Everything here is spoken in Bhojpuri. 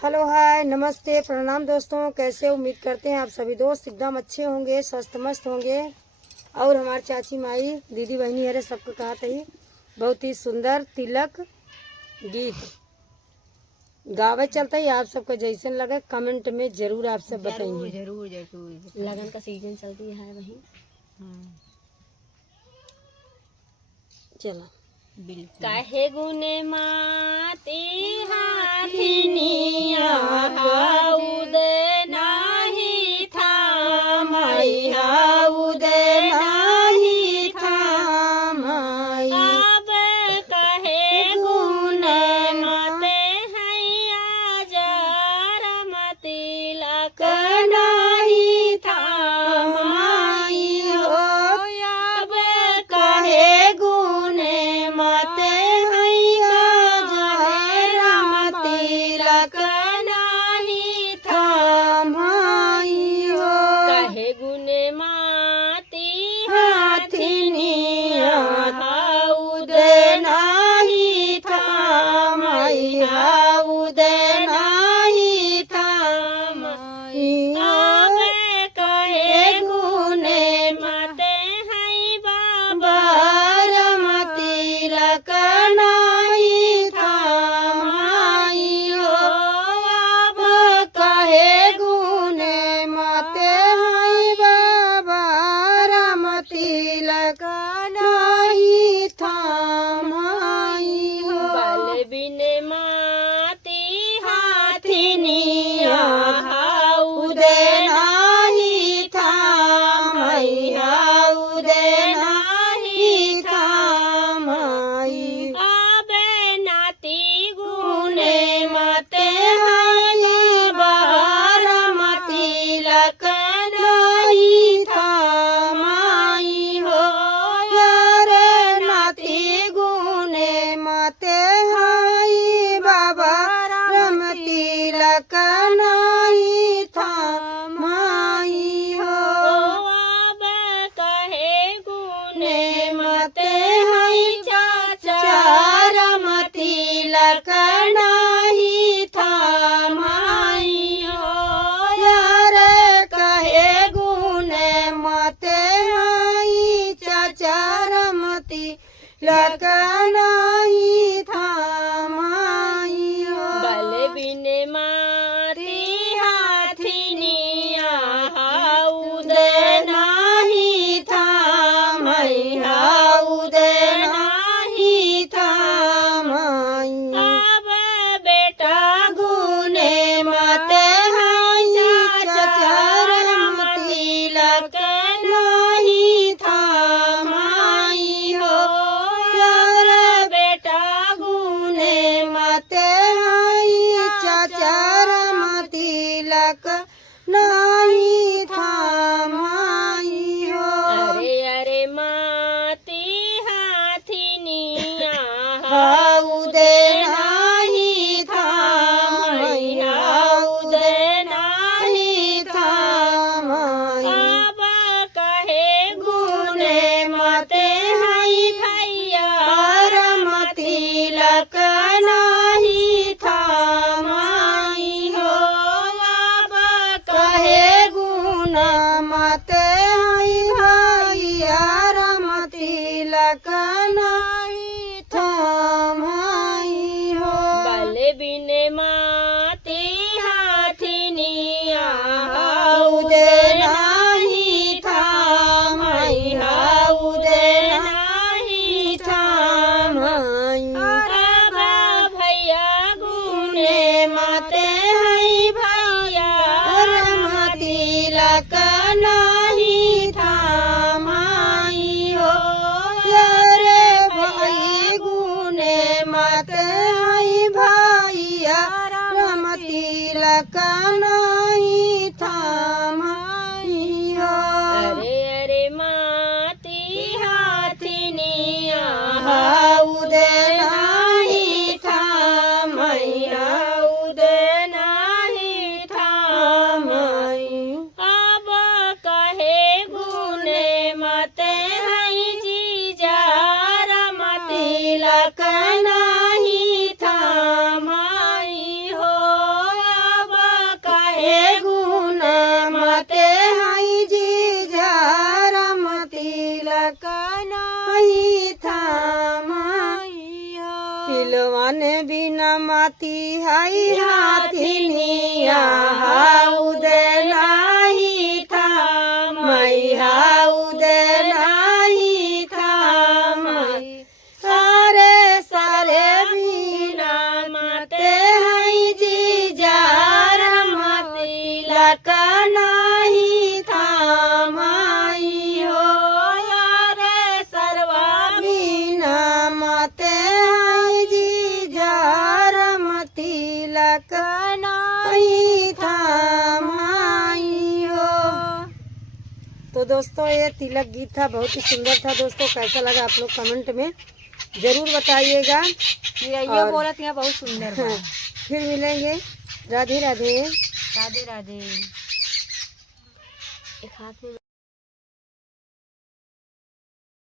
हेलो हाय नमस्ते प्रणाम दोस्तों, कैसे उम्मीद करते हैं आप सभी दोस्त एकदम अच्छे होंगे, स्वस्थ मस्त होंगे। और हमारे चाची माई दीदी बहनी हरे सबको कहा ही बहुत ही सुंदर तिलक गीत गावे चलता ही। आप सबको जैसे लगे कमेंट में जरूर आप सब बताइए। जरूर जरूर लगन का सीजन चलती है वही। चलो काहे गुने माती हाथिनिया हाउद नाही था मैया उद नाही था मैया। अब कहे गुण माते हैया जरम तिलक नाही था माई हो। अब कहे गुण माते हैया जरम तिलक नाही था माई हो। कहे गुण माती हाथिनिया हाउद नाही था मैया उद नाही था मैया। अब कहे गुण माते है बाबा रम तिलक नाही था माई हो। अब कहे गुण माते है बाबा रम तिलक नाही था माई हो। बल बिन माती हाथिनिया हाउद नाही था मैया उद नाही था माई। अब नाती गुने माते हाय बारम तिलक नाही था माई हो। यारे नाती गुने माते हाय बाबा रम तिलक नाही था माई हो। अब कहे गुने माते हाय चाचा रम तिलक नाही था माई हो। यार कहे गुने माते हाय चाचा रम तिलक नाही था माई हो। बल बिन माती हाथिनिया हाउद नाही था मैया उद नाही था माई। अब बेटा गुने माते हाय चाचा रम तिलक नाही था माई हो। यार बेटा गुने माते हाय चाचा रम तिलक नाही था माई हो। अरे अरे माती हाथिनिया हाउद नाही था मैया उद नाही था माई। अब कहे गुने माते हाय भैया रम तिलक नाही था माई हो। अब कहे गुण माते हाय भैया रम तिलक नाही था माई हो। बल बिन माती हाथिनिया हाउद नाही था मैया उद नाही था माई। अब भैया गुने माते हाय भैया रम तिलक नाही था माई हो। यारे भाई गुने माते हाय भैया रम तिलक नाही था माई हो। अरे अरे माती हाथिनिया हाउद नाही था मैया उद नाही था माई। अब कहे गुने माते हाय जीजा रम तिलक नाही था माई हो। तिलवन बिना माती हाई हाथिनिया हाउ दे नाही था मई हाउ दे नाही था मई सारे सारे बिना माते हाई जी जार मती लका नाही था माई हो यारे सर्वा बिना माते हाई जी जार मती लका नहीं था माई हो। तो दोस्तों ये तिलक गीत था, बहुत ही सुंदर था दोस्तों। कैसा लगा आप लोग कमेंट में जरूर बताइएगा। ये बोला था बहुत सुंदर बा। फिर मिलेंगे। राधे राधे। राधे राधे। एक हाथ में